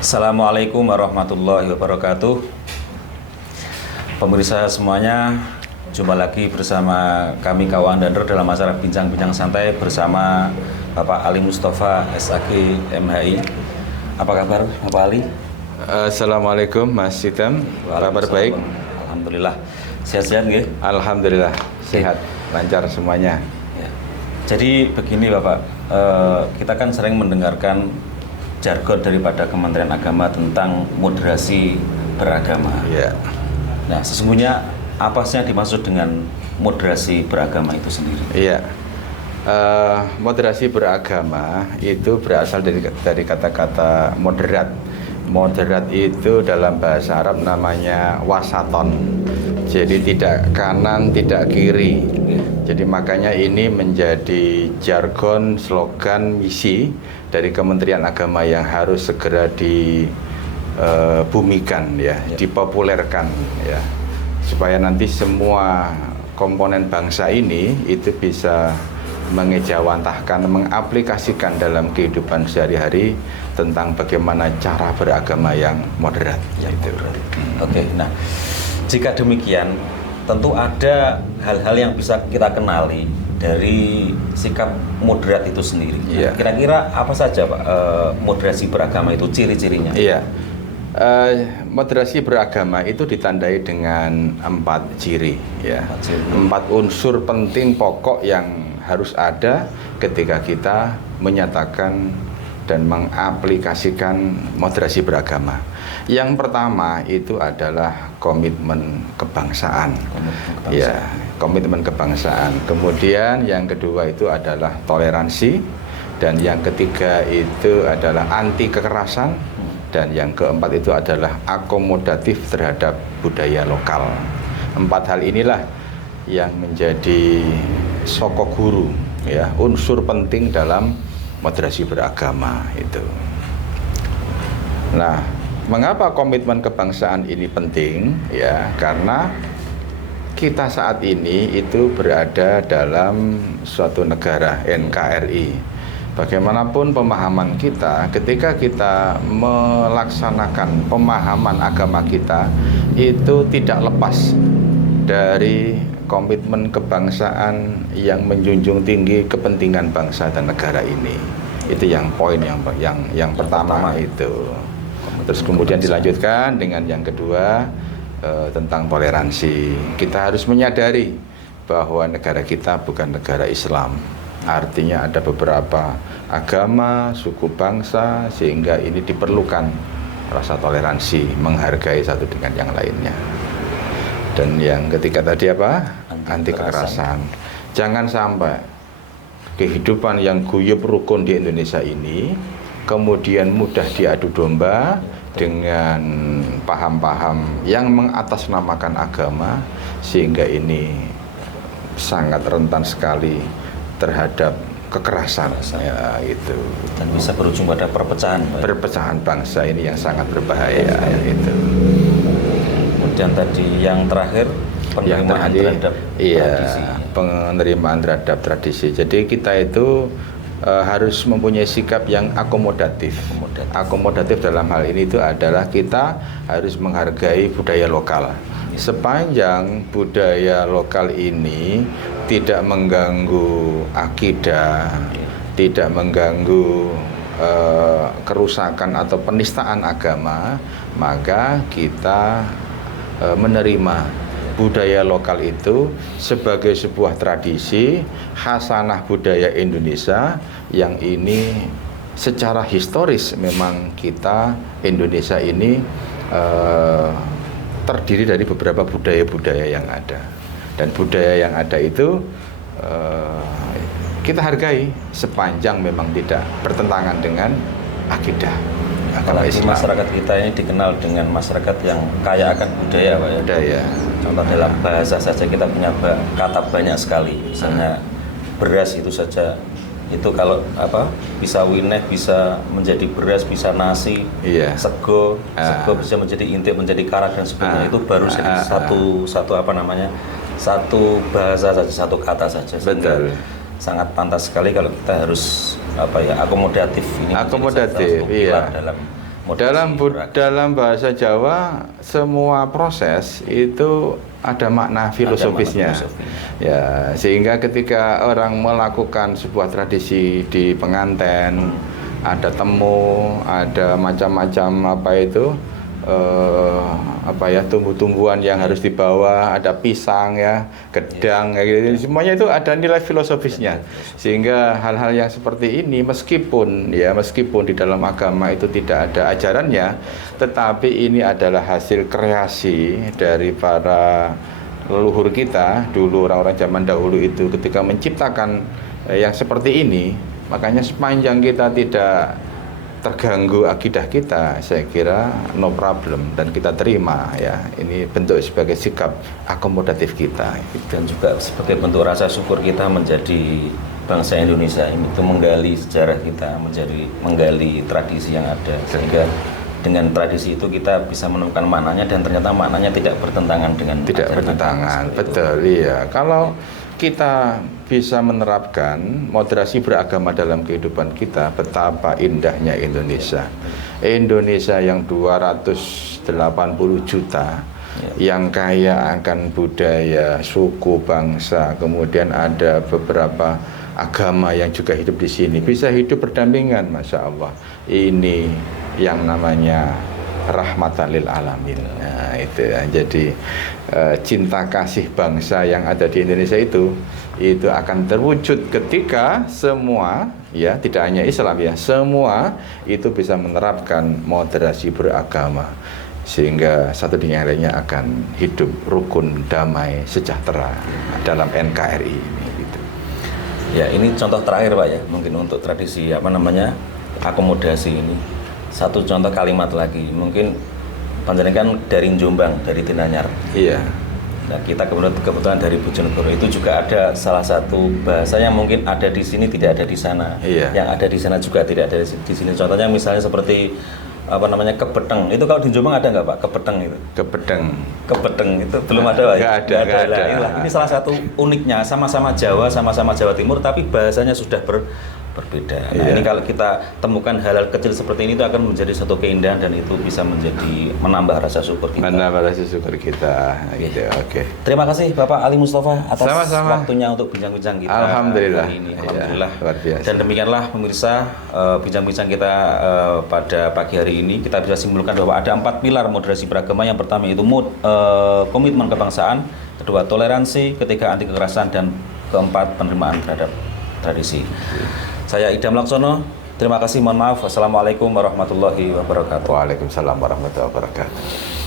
Assalamualaikum warahmatullahi wabarakatuh. Pemirsa semuanya, jumpa lagi bersama kami kawan Dander dalam acara Bincang-Bincang Santai bersama Bapak Ali Mustafa SAG MHI. Apa kabar Bapak Ali? Assalamualaikum Mas Sitam, kabar baik? Alhamdulillah, sehat-sehat nggih? Alhamdulillah, sehat, lancar semuanya. Ya. Jadi begini Bapak, kita kan sering mendengarkan jargon daripada Kementerian Agama tentang moderasi beragama. Ya. Nah, sesungguhnya apa sih yang dimaksud dengan moderasi beragama itu sendiri? Iya. Moderasi beragama itu berasal dari kata-kata moderat. Moderat itu dalam bahasa Arab namanya wasaton. Jadi tidak kanan, tidak kiri. Jadi makanya ini menjadi jargon, slogan, misi dari Kementerian Agama yang harus segera dibumikan, dipopulerkan, ya, supaya nanti semua komponen bangsa ini itu bisa mengejawantahkan, mengaplikasikan dalam kehidupan sehari-hari tentang bagaimana cara beragama yang moderat. Oke, nah jika demikian, tentu ada hal-hal yang bisa kita kenali dari sikap moderat itu sendiri. Iya. Kira-kira apa saja Pak moderasi beragama itu, ciri-cirinya? Iya. Moderasi beragama itu ditandai dengan 4 ciri, ya. 4 unsur penting pokok yang harus ada ketika kita menyatakan dan mengaplikasikan moderasi beragama. Yang pertama itu adalah komitmen kebangsaan. Ya, komitmen kebangsaan. Kemudian yang kedua itu adalah toleransi, dan yang ketiga itu adalah anti kekerasan, dan yang keempat itu adalah akomodatif terhadap budaya lokal. 4 hal inilah yang menjadi sokok guru, ya, unsur penting dalam moderasi beragama itu. Nah, mengapa komitmen kebangsaan ini penting? Ya, karena kita saat ini itu berada dalam suatu negara NKRI. Bagaimanapun pemahaman kita, ketika kita melaksanakan pemahaman agama kita, itu tidak lepas dari komitmen kebangsaan yang menjunjung tinggi kepentingan bangsa dan negara ini. Itu yang poin yang pertama itu. Terus kemudian dilanjutkan dengan yang kedua tentang toleransi. Kita harus menyadari bahwa negara kita bukan negara Islam. Artinya ada beberapa agama, suku bangsa, sehingga ini diperlukan rasa toleransi, menghargai satu dengan yang lainnya. Dan yang ketiga tadi apa? Anti kekerasan. Jangan sampai kehidupan yang guyup rukun di Indonesia ini kemudian mudah diadu domba dengan paham-paham yang mengatasnamakan agama, sehingga ini sangat rentan sekali terhadap kekerasan, ya, itu. Dan bisa berujung pada perpecahan. Perpecahan bangsa ini yang sangat berbahaya, ya, itu. Kemudian tadi yang terakhir, penerimaan terhadap tradisi. Penerimaan terhadap tradisi. Jadi kita itu harus mempunyai sikap yang akomodatif. Akomodatif dalam hal ini itu adalah kita harus menghargai budaya lokal. Sepanjang budaya lokal ini tidak mengganggu akidah, tidak mengganggu kerusakan atau penistaan agama, maka kita menerima budaya lokal itu sebagai sebuah tradisi khasanah budaya Indonesia yang ini secara historis memang kita Indonesia ini terdiri dari beberapa budaya-budaya yang ada, dan budaya yang ada itu kita hargai sepanjang memang tidak bertentangan dengan akidah. Apalagi masyarakat kita ini dikenal dengan masyarakat yang kaya akan budaya, Pak, ya. Budaya. Contoh dalam bahasa saja kita punya kata banyak sekali. Misalnya beras itu saja, itu kalau bisa wineh, bisa menjadi beras, bisa nasi, sego bisa menjadi intik, menjadi karak dan sebagainya. Itu baru satu satu bahasa saja, satu kata saja. Betul. Sangat pantas sekali kalau kita harus akomodatif ini. Akomodatif, iya. Dalam Dalam bahasa Jawa semua proses itu ada makna filosofisnya. Ya, sehingga ketika orang melakukan sebuah tradisi di penganten, ada temu, ada macam-macam tumbuh-tumbuhan yang harus dibawa, ada pisang ya, gedang kayak gitu. Semuanya itu ada nilai filosofisnya. Sehingga hal-hal yang seperti ini meskipun di dalam agama itu tidak ada ajarannya, tetapi ini adalah hasil kreasi dari para leluhur kita dulu, orang-orang zaman dahulu itu ketika menciptakan yang seperti ini. Makanya sepanjang kita tidak terganggu akidah kita, saya kira no problem dan kita terima ya. Ini bentuk sebagai sikap akomodatif kita dan juga sebagai bentuk rasa syukur kita menjadi bangsa Indonesia ini, itu menggali sejarah kita, menggali tradisi yang ada, sehingga dengan tradisi itu kita bisa menemukan maknanya dan ternyata maknanya tidak bertentangan dengan betul ya. Kalau kita bisa menerapkan moderasi beragama dalam kehidupan kita, betapa indahnya Indonesia. Indonesia yang 280 juta, yang kaya akan budaya, suku, bangsa, kemudian ada beberapa agama yang juga hidup di sini, bisa hidup berdampingan, Masya Allah. Ini yang namanya rahmatan lil alamin. Nah, itu ya. Jadi cinta kasih bangsa yang ada di Indonesia itu akan terwujud ketika semua, ya, tidak hanya Islam ya, semua itu bisa menerapkan moderasi beragama, sehingga satu dengan lainnya akan hidup rukun, damai, sejahtera dalam NKRI ini gitu. Ya, ini contoh terakhir Pak ya, mungkin untuk tradisi akomodasi ini. Satu contoh kalimat lagi, mungkin panjenengan dari Jombang, dari Tinanyar. Iya. Nah, kita kebetulan dari Bojonegoro, itu juga ada salah satu bahasa yang mungkin ada di sini tidak ada di sana. Iya. Yang ada di sana juga tidak ada di sini. Contohnya misalnya seperti kebeteng. Itu kalau di Jombang ada nggak Pak, kebeteng itu? Kebeteng itu belum ada Pak. Nggak ada. Ini salah satu uniknya, sama-sama Jawa Timur, tapi bahasanya sudah berbeda. Nah, ini kalau kita temukan hal-hal kecil seperti ini, itu akan menjadi satu keindahan dan itu bisa menambah rasa syukur kita. Gitu. Oke. Terima kasih Bapak Ali Mustafa atas Sama-sama. waktunya untuk bincang-bincang kita. Alhamdulillah. Hari ini. Alhamdulillah. Luar biasa. Dan demikianlah pemirsa bincang-bincang kita pada pagi hari ini. Kita bisa simpulkan bahwa ada 4 pilar moderasi beragama. Yang pertama itu komitmen kebangsaan, kedua toleransi, ketiga anti kekerasan, dan keempat penerimaan terhadap tradisi. Saya Idam Laksono, terima kasih, mohon maaf. Wassalamualaikum warahmatullahi wabarakatuh. Waalaikumsalam warahmatullahi wabarakatuh.